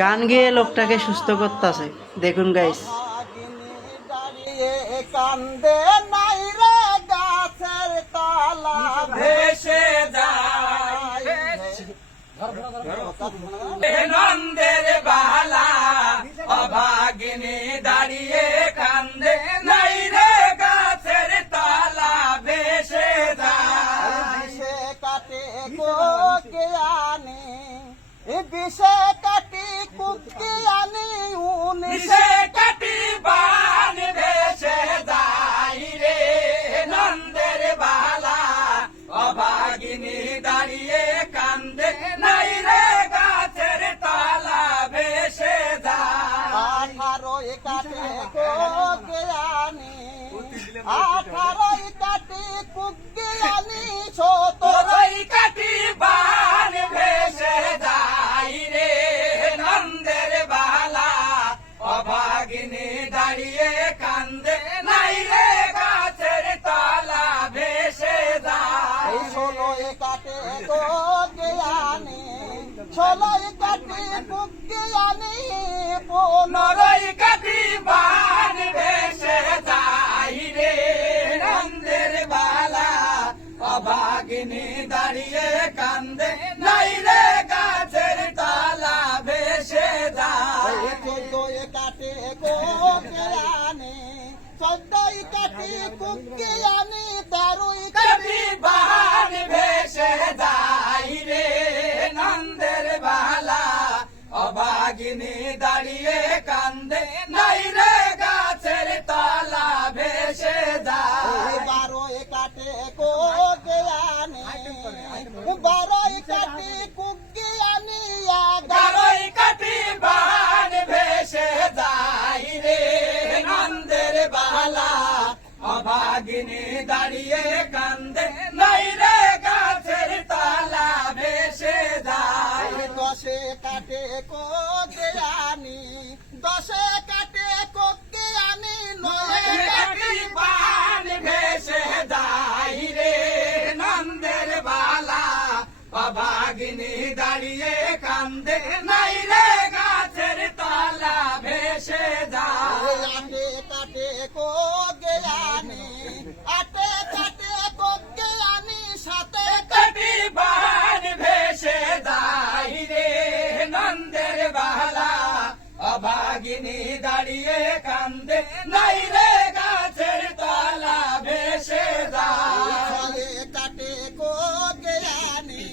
গান গেয়ে লোকটাকে সুস্থ করতেছে। দেখুন গাইস, দাঁড়িয়ে কান্দে নাই রে গাছের তলা ভেসে যায় নন্দের বালা অভাগিনী দাঁড়িয়ে কান্দে নাই রে গাছের তলা ভেসে যায় বিষে কাটে কোকে আনি বিষে কাটি কুকি আনি নিশে কাটি বান ভেসে যায় রে নন্দের বালা অভাগিনী দাঁড়িয়ে কান্দে নাই রে গাছের তলা ভেসে যায় 18 কাটে কোকে আনি 18 কাটি কুকি আনি 17 তোরই কাটি বান ভেসে যায় রে নন্দের বালা অভাগিনী দাঁড়িয়ে কান্দে নাই রে গাছের তলা ভেসে যায় 16 কাটে কোকে আনি 16 কাটি কুকি আনি 15 নরই কাটি বান ভেসে যায় রে নন্দের বালা অভাগিনী দাঁড়িয়ে কান্দে নাই রে গাছের তলা ভেসে যায় 14 কাটে কোকে আনি 14 কাটি কুকি আনি 13 কাটি বান ভেসে যায় রে নন্দের বালা অভাগিনী দাঁড়িয়ে কান্দে নাই রে গাছের তলা ভেসে যায় 12 কাটে কোকে আনি 12 কাটি কুকি আনি 11 গারই কাটি বান ভেসে যায় রে নন্দের বালা অভাগিনী দাঁড়িয়ে কান্দে নাই রে গাছের তলা ভেসে যায় 10 কাটে কোকে আনি 10 কাটে কোকে আনি 9 কাটি বান ভেসে যায় রে নন্দের বালা অভাগিনী দাঁড়িয়ে কান্দে নাই রে গাছের তলা ভেসে যায় আটে কাটে কোকে আনি 8 কাটে কোকে আনি 7 কাটি বান ভেসে যায় রে নন্দের বালা অভাগিনী দাঁড়িয়ে কান্দে নাই রে গাছের তলা ভেসে যায় 6 কাটে কোকে আনি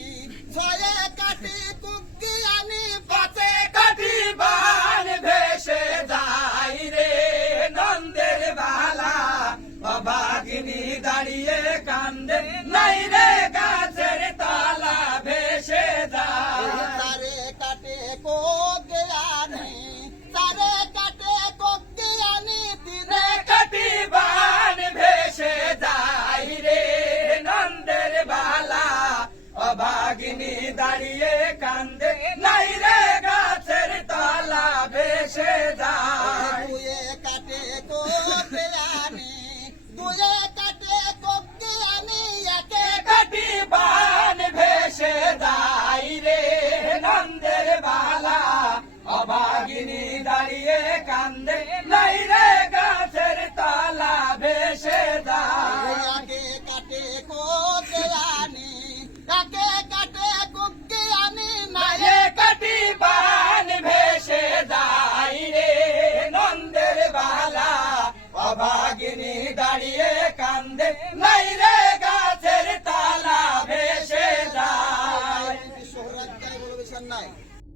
6 কাটে কুকি আনি 5 কাটি বান ভেসে যায় রে নন্দের বালা অভাগিনী দাঁড়িয়ে কান্দে নাই রে গাছের তলা ভেসে যায় 4 কাটে কোকে আনি 4 কাটে কোকে আনি 3 কাটি বান ভেসে যায় রে নন্দের বালা অভাগিনী দাঁড়িয়ে কান্দে নাই রে গাছের তলা ভেসে যায় 2 কাটে কোকে আনি 2 কাটে কোকে আনি 1 কাটি বান ভেসে যায় রে নন্দের বালা অভাগিনী দাঁড়িয়ে কান্দে নাই রে গাছের তলা ভেসে যায় কাটে কোকে আনি 1 কাটে কোকে আনি 9 কাটি বান ভেসে যায় রে নন্দের বালা অভাগিনী দাঁড়িয়ে কান্দে নাই রে গাছের তলা ভেসে যায় সোহরাজ বলে নাই